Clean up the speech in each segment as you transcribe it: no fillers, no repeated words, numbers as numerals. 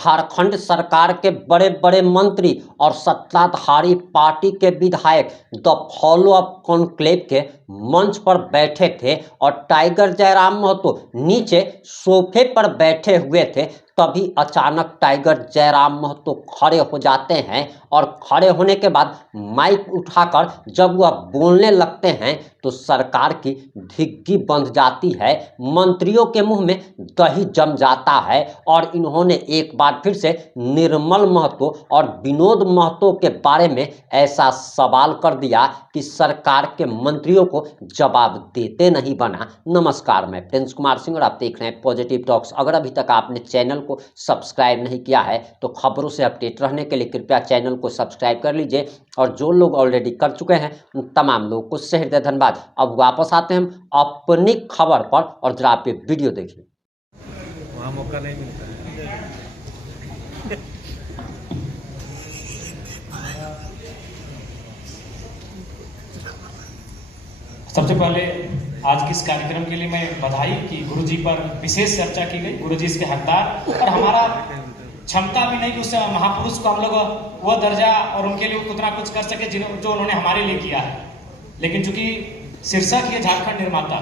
झारखंड सरकार के बड़े बड़े मंत्री और सत्ताधारी पार्टी के विधायक द फॉलो अप कॉन्क्लेव के मंच पर बैठे थे और टाइगर जयराम महतो नीचे सोफे पर बैठे हुए थे। तभी अचानक टाइगर जयराम महतो खड़े हो जाते हैं और खड़े होने के बाद माइक उठाकर जब वह बोलने लगते हैं तो सरकार की धिग्गी बंध जाती है, मंत्रियों के मुंह में दही जम जाता है और इन्होंने एक बार फिर से निर्मल महतो और विनोद महतो के बारे में ऐसा सवाल कर दिया कि सरकार के मंत्रियों को जवाब देते नहीं बना। नमस्कार, मैं प्रिंस कुमार सिंह और आप देख रहे हैं पॉजिटिव टॉक्स। अगर अभी तक आपने चैनल को सब्सक्राइब नहीं किया है तो खबरों से अपडेट रहने के लिए कृपया चैनल को सब्सक्राइब कर लीजिए और जो लोग ऑलरेडी कर चुके हैं उन तमाम लोगों को सहृदय धन्यवाद। अब वापस आते हैं हम अपनी खबर पर और जरा आप ये वीडियो देखिए। वहाँ मौका नहीं मिलता है। सबसे पहले आज के इस कार्यक्रम के लिए मैं बधाई कि गुरुजी पर विशेष चर्चा की गई। गुरुजी इसके हकदार और हमारा क्षमता भी नहीं कि उस महापुरुष को हम लोग वह दर्जा और उनके लिए उतना कुछ कर सके जो उन्होंने हमारे लिए किया है। लेकिन चूंकि शीर्षक है झारखंड निर्माता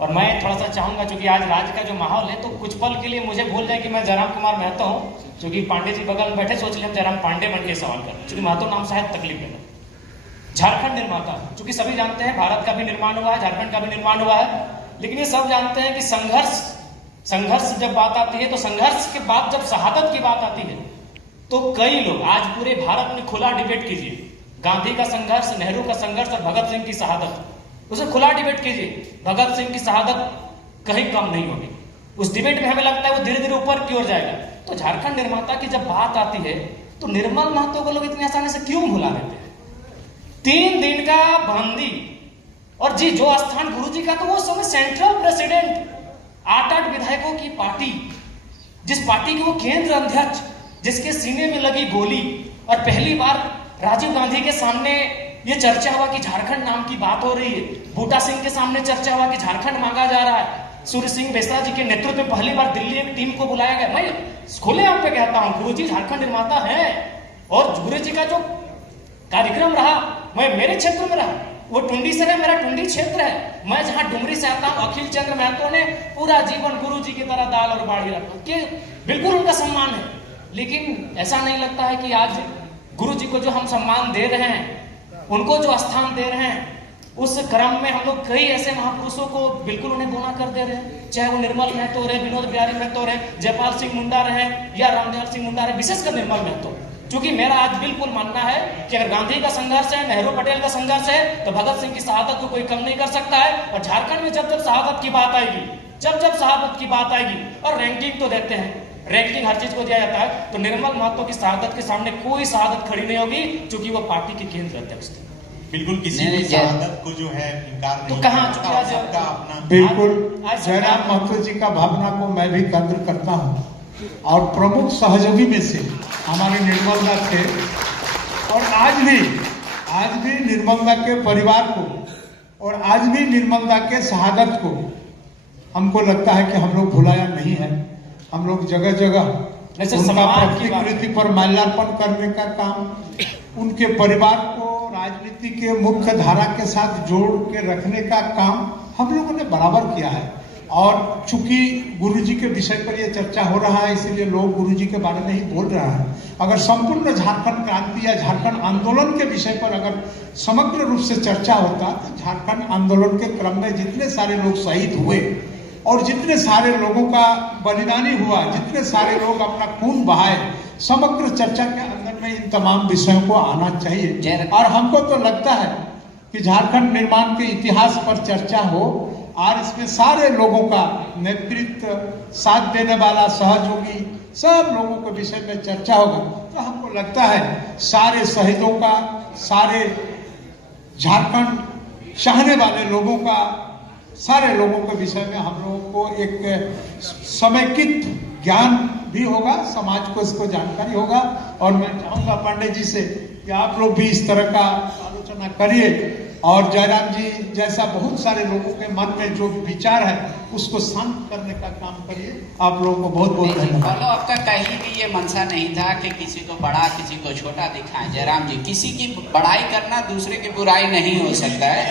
और मैं थोड़ा सा चाहूंगा चूंकि आज राज्य का जो माहौल है तो कुछ पल के लिए मुझे भूल जाए कि मैं जयराम कुमार महतो हूँ। चूंकि पांडे जी बगल में बैठे, सोच लिया हम जयराम पांडे बन के सवाल कर, चूंकि महतो नाम शायद तकलीफ है। झारखंड निर्माता, चूंकि सभी जानते हैं भारत का भी निर्माण हुआ है, झारखंड का भी निर्माण हुआ है, लेकिन ये सब जानते हैं कि संघर्ष जब बात आती है तो संघर्ष के बाद जब शहादत की बात आती है तो कई लोग आज पूरे भारत में खुला डिबेट कीजिए, गांधी का संघर्ष, नेहरू का संघर्ष और भगत सिंह की शहादत, उसे खुला डिबेट कीजिए, भगत सिंह की शहादत कहीं कम नहीं होगी। उस डिबेट में हमें लगता है वो धीरे धीरे ऊपर की ओर जाएगा। तो झारखंड निर्माता की जब बात आती है तो निर्मल महतो को लोग इतनी आसानी से क्यों भुला देते हैं? 3 दिन का बंदी और जी जो स्थान गुरुजी का, तो वो समय सेंट्रल प्रेसिडेंट, 8 विधायकों की पार्टी, जिस पार्टी के वो केंद्र अध्यक्ष, जिसके सीने में लगी गोली और पहली बार राजीव गांधी के सामने ये चर्चा हुआ कि झारखंड नाम की बात हो रही है, बूटा सिंह के सामने चर्चा हुआ कि झारखंड मांगा जा रहा है, सूर्य सिंह बेसरा जी के नेतृत्व में पहली बार दिल्ली एक टीम को बुलाया गया। मैं खुले आप पे कहता हूं गुरुजी झारखंड निर्माता है और गुरुजी का जो कार्यक्रम रहा, मैं मेरे क्षेत्र में रहा, वो टुंडी से है, मेरा टुंडी क्षेत्र है, मैं जहां डुमरी से आता हूं। अखिल चंद्र महतो ने पूरा जीवन गुरुजी की तरह दाल और बाड़ी रखा कि बिल्कुल उनका सम्मान है, लेकिन ऐसा नहीं लगता है कि आज गुरुजी को जो हम सम्मान दे रहे हैं, उनको जो स्थान दे रहे हैं, उस क्रम में हम लोग कई ऐसे महापुरुषों को बिल्कुल उन्हें गुना कर दे रहे हैं, चाहे वो निर्मल महतो रहे, विनोद बिहारी महतो रहे, जयपाल सिंह मुंडा रहे या रामदयाल सिंह मुंडा रहे, विशेषकर निर्मल महतो। क्योंकि मेरा आज बिल्कुल मानना है कि अगर गांधी का संघर्ष है, नेहरू पटेल का संघर्ष है, तो भगत सिंह की शहादत को कोई कम नहीं कर सकता है। और झारखंड में जब जब शहादत की बात आएगी, शहादत की बात आएगी, और रैंकिंग तो देते हैं, रैंकिंग हर चीज को दिया जाता है, तो निर्मल महतो की शहादत के सामने कोई शहादत खड़ी नहीं होगी, क्योंकि वो पार्टी के केंद्र अध्यक्ष थे। बिल्कुल किसी भी शहादत को जो है इनकार नहीं, तो कहाँ सबका अपना। बिल्कुल जयराम महतो जी का भावना को मैं भी कद्र करता हूँ और प्रमुख सहयोगी में से हमारे निर्मलदा थे और आज भी निर्मलदा के परिवार को और आज भी निर्मलदा के शहादत को हमको लगता है कि हम लोग भुलाया नहीं है। हम लोग जगह जगह उनका प्रतिकृति पर माल्यार्पण करने का काम, उनके परिवार को राजनीति के मुख्य धारा के साथ जोड़ के रखने का काम हम लोगों ने बराबर किया है। और चूंकि गुरुजी के विषय पर यह चर्चा हो रहा है, इसीलिए लोग गुरुजी के बारे में ही बोल रहा है। अगर संपूर्ण झारखंड क्रांति या झारखंड आंदोलन के विषय पर अगर समग्र रूप से चर्चा होता, तो झारखंड आंदोलन के क्रम में जितने सारे लोग शहीद हुए और जितने सारे लोगों का बलिदानी हुआ, जितने सारे लोग अपना खून बहाए, समग्र चर्चा के अंदर में इन तमाम विषयों को आना चाहिए। और हमको तो लगता है कि झारखंड निर्माण के इतिहास पर चर्चा हो और इसमें सारे लोगों का नेतृत्व, साथ देने वाला, सहयोगी, सब लोगों के विषय में चर्चा होगा, तो हमको लगता है सारे शहीदों का, सारे झारखंड चाहने वाले लोगों का, सारे लोगों के विषय में हम लोगों को एक समेकित ज्ञान भी होगा, समाज को इसको जानकारी होगा। और मैं चाहूंगा पांडे जी से कि आप लोग भी इस तरह का आलोचना करिए और जयराम जी जैसा बहुत सारे लोगों के मन में जो विचार है उसको शांत करने का काम करिए। आप लोगों को बहुत बहुत धन्यवाद। फॉलो आपका कहीं भी ये मंशा नहीं था कि किसी को बड़ा किसी को छोटा दिखाएं। जयराम जी, किसी की बड़ाई करना दूसरे की बुराई नहीं हो सकता है।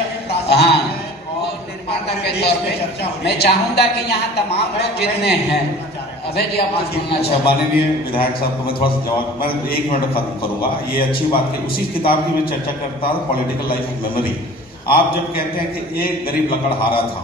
हाँ, और निर्माता के तौर पे मैं चाहूंगा कि यहाँ तमाम लोग जितने हैं, अभय जी आप कुछ बोलना अच्छा, चाहते माननीय विधायक साहब को मैं थोड़ा सा जवाब, मैं 1 मिनट खत्म करूंगा। ये अच्छी बात है, उसी किताब की मैं चर्चा करता था, पॉलिटिकल लाइफ ऑफ मेमोरी। आप जब कहते हैं कि एक गरीब लकड़हारा था,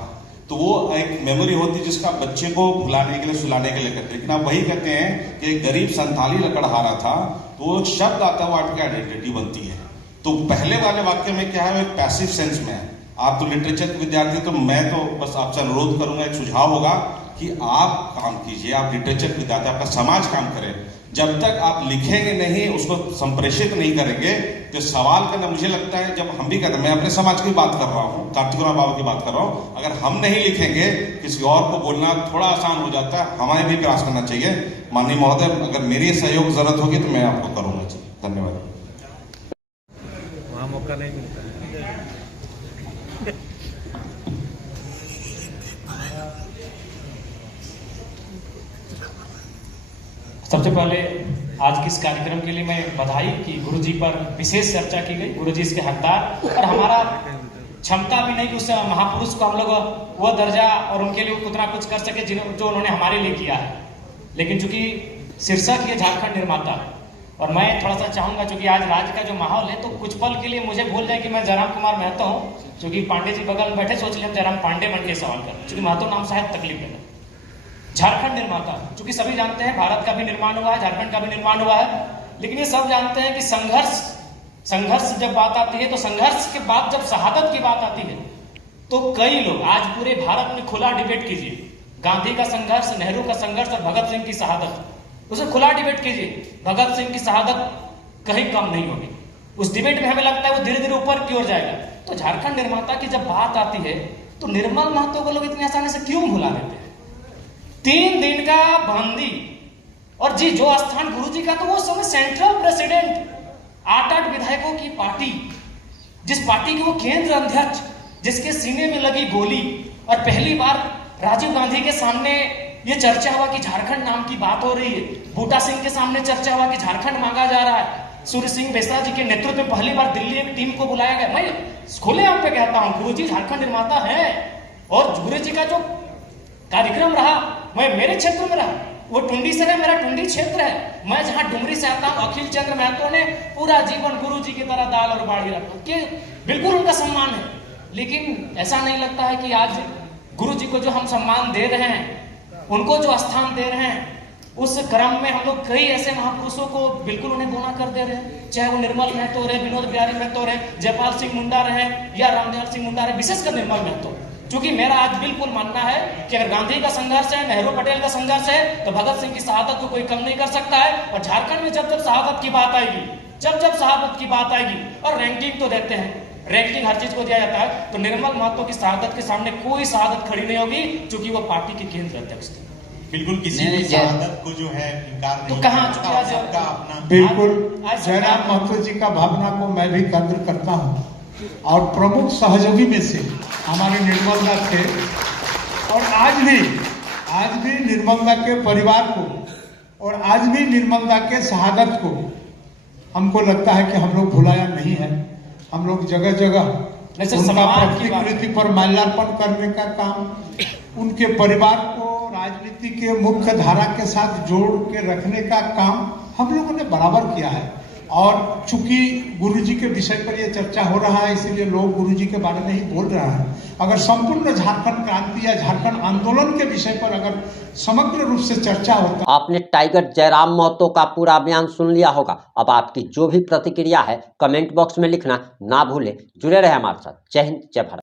तो वो एक मेमोरी होती है जिसका बच्चे को भुलाने के लिए, सुलाने के लिए करते। लेकिन आप वही कहते हैं कि एक गरीब संथाली लकड़हारा था, तो वो शब्द आता है, वो आपकी आइडेंटिटी बनती है। तो पहले वाले वाक्य में क्या है, वो एक पैसिव सेंस में है। आप तो लिटरेचर के विद्यार्थी, तो मैं तो बस आपसे अनुरोध करूंगा, एक सुझाव होगा कि आप काम कीजिए, आप लिटरेचर के विद्यार्थी, आपका समाज काम करे। जब तक आप लिखेंगे नहीं, उसको संप्रेषित नहीं करेंगे, तो सवाल करना, मुझे लगता है जब हम भी कहते हैं, मैं अपने समाज की बात कर रहा हूँ, कार्तिक बाबा की बात कर रहा हूँ, अगर हम नहीं लिखेंगे किसी और को बोलना थोड़ा आसान हो जाता है। हमें भी प्रयास करना चाहिए। माननीय महोदय, अगर मेरी सहयोग जरूरत होगी तो मैं आपको करूंगा। धन्यवाद। वहाँ मौका नहीं मिलता है। सबसे पहले आज के इस कार्यक्रम के लिए मैं बधाई कि गुरुजी पर विशेष चर्चा की गई। गुरुजी इसके हकदार, और हमारा क्षमता भी नहीं कि उस महापुरुष को हम लोग वह दर्जा और उनके लिए उतना कुछ कर सके जो उन्होंने हमारे लिए किया है। लेकिन चूंकि शीर्षक ये झारखंड निर्माता, और मैं थोड़ा सा चाहूंगा, चूंकि आज राज्य का जो माहौल है, तो कुछ पल के लिए मुझे भूल जाए कि मैं जयराम कुमार महतो हूँ। चूंकि पांडे जी बगल में बैठे, सोच लिया हम जयराम पांडे बन के सवाल कर, चूंकि महतो नाम शायद तकलीफ है। झारखंड निर्माता, चूंकि सभी जानते हैं भारत का भी निर्माण हुआ है, झारखंड का भी निर्माण हुआ है, लेकिन ये सब जानते हैं कि संघर्ष जब बात आती है, तो संघर्ष के बाद जब शहादत की बात आती है, तो कई लोग आज पूरे भारत में खुला डिबेट कीजिए, गांधी का संघर्ष, नेहरू का संघर्ष और भगत सिंह की शहादत, उसे खुला डिबेट कीजिए, भगत सिंह की शहादत कहीं कम नहीं होगी। उस डिबेट में हमें लगता है वो धीरे धीरे ऊपर की ओर जाएगा। तो झारखंड निर्माता की जब बात आती है, तो निर्मल महतो को लोग इतनी आसानी से क्यों भुला देते हैं? 3 दिन का बंदी, और जी जो स्थान गुरुजी का, तो वो समय सेंट्रल प्रेसिडेंट, 8 विधायकों की पार्टी, जिस पार्टी के वो केंद्र अध्यक्ष, जिसके सीने में लगी गोली, और पहली बार राजीव गांधी के सामने ये चर्चा हुआ कि झारखंड नाम की बात हो रही है, बूटा सिंह के सामने चर्चा हुआ कि झारखंड मांगा जा रहा है, सूर्य सिंह बेसरा जी के नेतृत्व में पहली बार दिल्ली एक टीम को बुलाया गया। मैं खुले आप पे कहता हूं, गुरुजी झारखंड निर्माता है, और गुरुजी का जो कार्यक्रम रहा, मैं मेरे क्षेत्र में रहा, वो टुंडी से है, मेरा टुंडी क्षेत्र है, मैं जहां डुमरी से आता हूं, अखिल चंद्र महतो ने पूरा जीवन गुरुजी की तरह दाल और बाड़ी रखा, कि बिल्कुल उनका सम्मान है। लेकिन ऐसा नहीं लगता है कि आज गुरुजी को जो हम सम्मान दे रहे हैं, उनको जो स्थान दे रहे हैं, उस क्रम में हम लोग कई ऐसे महापुरुषों को बिल्कुल उन्हें दोना कर दे रहे हैं, चाहे वो निर्मल महतो रहे, विनोद बिहारी महतो रहे, जयपाल सिंह मुंडा रहे, या रामदयाल सिंह मुंडा रहे, विशेषकर निर्मल महतो। क्योंकि मेरा आज बिल्कुल मानना है कि अगर गांधी का संघर्ष है, नेहरू पटेल का संघर्ष है, तो भगत सिंह की शहादत को कोई कम नहीं कर सकता है। और झारखंड में जब जब शहादत की बात आएगी, जब शहादत की बात आएगी, और रैंकिंग तो देते हैं, रैंकिंग हर चीज को दिया जाता है, तो निर्मल महतो की शहादत के सामने कोई शहादत खड़ी नहीं होगी, क्योंकि वो पार्टी के केंद्र अध्यक्ष थे। बिल्कुल, किसी भी शहादत को जो है इनकार नहीं तो कहाँ करता, आज सबका अपना। बिल्कुल, आज जयराम महतो जी का भावना को मैं भी कद्र करता हूँ, और प्रमुख सहयोगी में से हमारे निर्मलदा थे, और आज भी निर्मलदा के परिवार को, और आज भी निर्मलदा के शहादत को हमको लगता है कि हम लोग भुलाया नहीं है। हम लोग जगह जगह उनका प्रतिकृति पर माल्यार्पण करने का काम, उनके परिवार को राजनीति के मुख्य धारा के साथ जोड़ के रखने का काम हम लोगों ने बराबर किया है। और चूंकि गुरुजी के विषय पर यह चर्चा हो रहा है, इसीलिए लोग गुरुजी के बारे में ही बोल रहा है। अगर संपूर्ण झारखंड क्रांति या झारखंड आंदोलन के विषय पर अगर समग्र रूप से चर्चा होता। आपने टाइगर जयराम महतो का पूरा बयान सुन लिया होगा। अब आपकी जो भी प्रतिक्रिया है कमेंट बॉक्स में लिखना ना भूलें। जुड़े रहे हमारे साथ। जय हिंद, जय भारत।